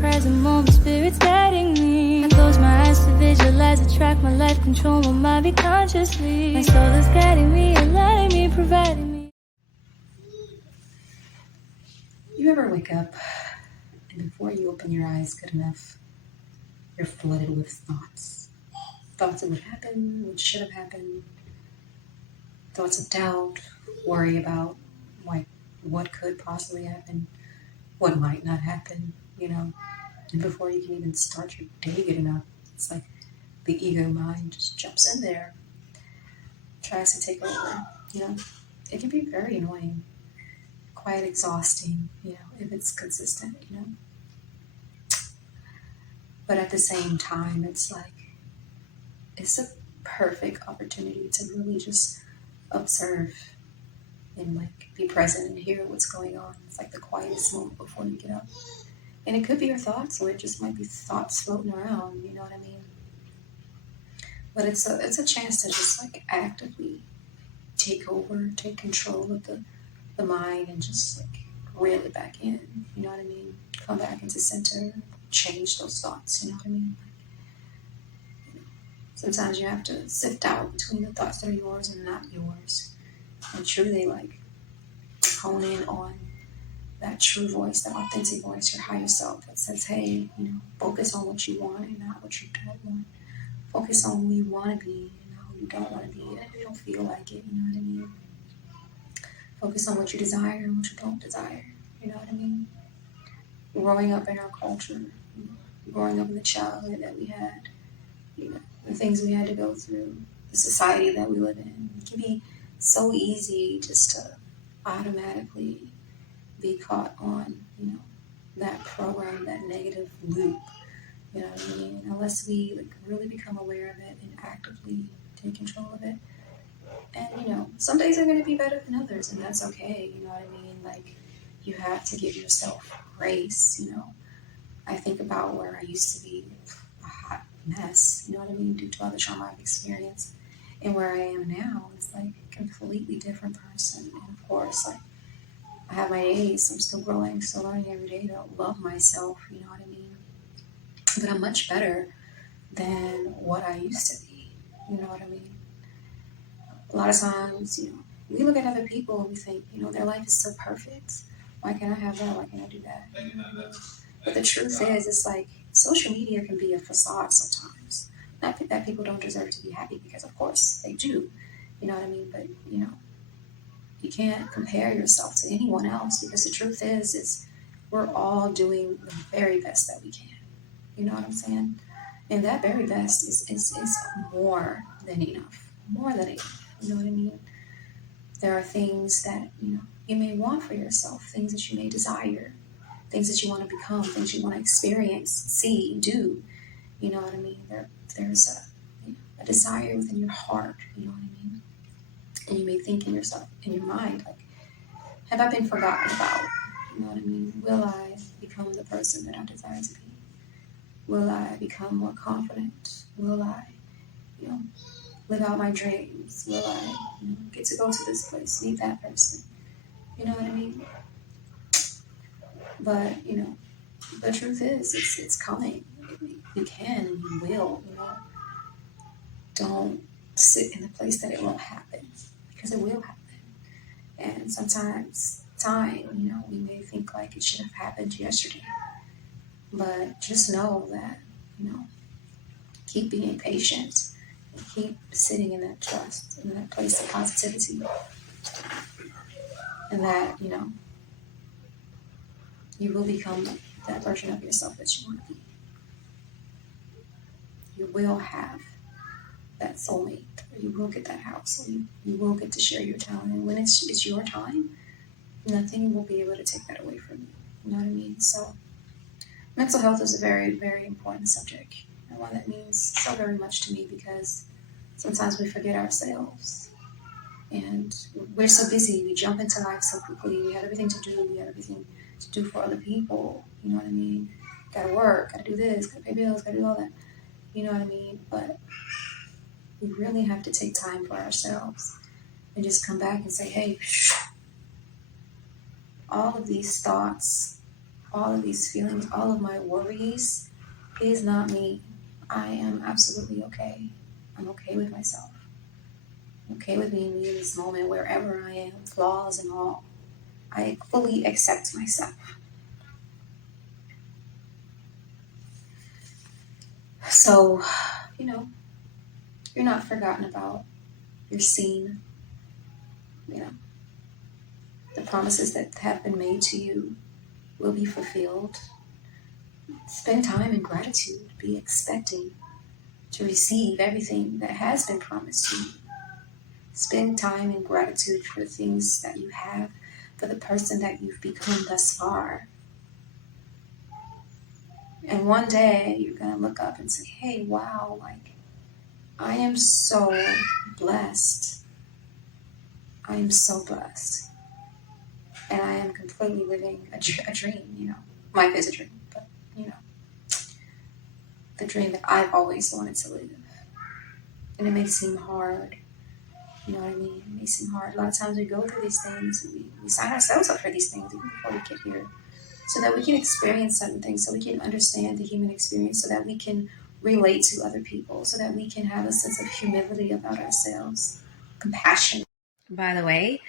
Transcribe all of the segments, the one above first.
present moment, spirit's guiding me. I close my eyes to visualize, attract my life, control my mind, be consciously. My soul is guiding me, aligning me, providing me. You ever wake up and before you open your eyes good enough, you're flooded with thoughts? Thoughts of what happened, what should have happened, thoughts of doubt, worry about like what could possibly happen, what might not happen, and before you can even start your day good enough, it's like the ego mind just jumps in there, tries to take over, It can be very annoying, quite exhausting, if it's consistent, But at the same time, it's a perfect opportunity to really just observe and be present and hear what's going on. It's like the quietest moment before you get up. And it could be your thoughts, or it just might be thoughts floating around, you know what I mean? But it's a chance to just actively take control of the mind and just reel it back in, you know what I mean? Come back into center, change those thoughts, you know what I mean? Sometimes you have to sift out between the thoughts that are yours and not yours, and truly hone in on that true voice, that authentic voice, your higher self that says, hey, focus on what you want and not what you don't want. Focus on who you want to be and not who you don't want to be, and if you don't feel like it, you know what I mean? Focus on what you desire and what you don't desire, you know what I mean? Growing up in our culture, growing up in the childhood that we had, the things we had to go through, the society that we live in, it can be so easy just to automatically be caught on, that program, that negative loop, you know what I mean? Unless we really become aware of it and actively take control of it. And, some days are going to be better than others, and that's okay, you know what I mean? You have to give yourself grace, I think about where I used to be a hot mess, you know what I mean, due to all the trauma I've experienced, and where I am now, it's a completely different person. And of course, I have my days, I'm still growing, still learning every day to love myself, you know what I mean? But I'm much better than what I used to be, you know what I mean? A lot of times, we look at other people and we think, their life is so perfect. Why can't I have that? Why can't I do that? You know what I mean? But the truth is, it's social media can be a facade sometimes. Not that people don't deserve to be happy, because of course they do, you know what I mean? But, you can't compare yourself to anyone else, because the truth is we're all doing the very best that we can. You know what I'm saying? And that very best is more than enough. More than enough. You know what I mean? There are things that, you may want for yourself, things that you may desire, things that you want to become, things you want to experience, see, do. You know what I mean? There's a desire within your heart, you know what I mean? And you may think in your mind, have I been forgotten about? You know what I mean? Will I become the person that I desire to be? Will I become more confident? Will I, live out my dreams? Will I, get to go to this place, meet that person? You know what I mean? But, the truth is, it's coming. You can and you will, Don't sit in the place that it won't happen, because it will happen. And sometimes time, we may think it should have happened yesterday. But just know that, keep being patient and keep sitting in that trust, in that place of positivity. And that, you will become that version of yourself that you want to be. You will have that soulmate, or you will get that house, or you will get to share your talent. And when it's your time, nothing will be able to take that away from you. You know what I mean? So mental health is a very, very important subject, and one that means so very much to me, because sometimes we forget ourselves. And we're so busy, we jump into life so quickly, we have everything to do, we have everything to do for other people, you know what I mean? Gotta work, gotta do this, gotta pay bills, gotta do all that, you know what I mean? But we really have to take time for ourselves and just come back and say, hey, all of these thoughts, all of these feelings, all of my worries is not me. I am absolutely okay. I'm okay with myself. I'm okay with being me in this moment, wherever I am, flaws and all. I fully accept myself. So, you're not forgotten about. You're seen. You know, the promises that have been made to you will be fulfilled. Spend time in gratitude. Be expecting to receive everything that has been promised to you. Spend time in gratitude for the things that you have, for the person that you've become thus far. And one day you're going to look up and say, hey, wow, like, I am so blessed. I am so blessed. And I am completely living a dream, Life is a dream, but, the dream that I've always wanted to live. And it may seem hard. You know what I mean? It may seem hard. A lot of times we go through these things and we sign ourselves up for these things even before we get here. So that we can experience certain things, so we can understand the human experience, so that we can relate to other people, so that we can have a sense of humility about ourselves, compassion. By the way,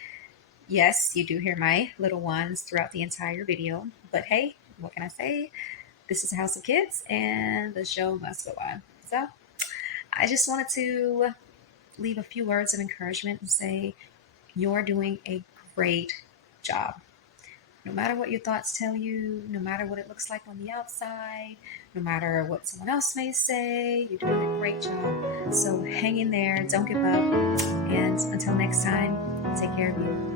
yes, you do hear my little ones throughout the entire video, but hey, what can I say? This is a house of kids and the show must go on. So I just wanted to leave a few words of encouragement and say you're doing a great job. No matter what your thoughts tell you, no matter what it looks like on the outside, no matter what someone else may say, you're doing a great job. So hang in there, don't give up, and until next time, take care of you.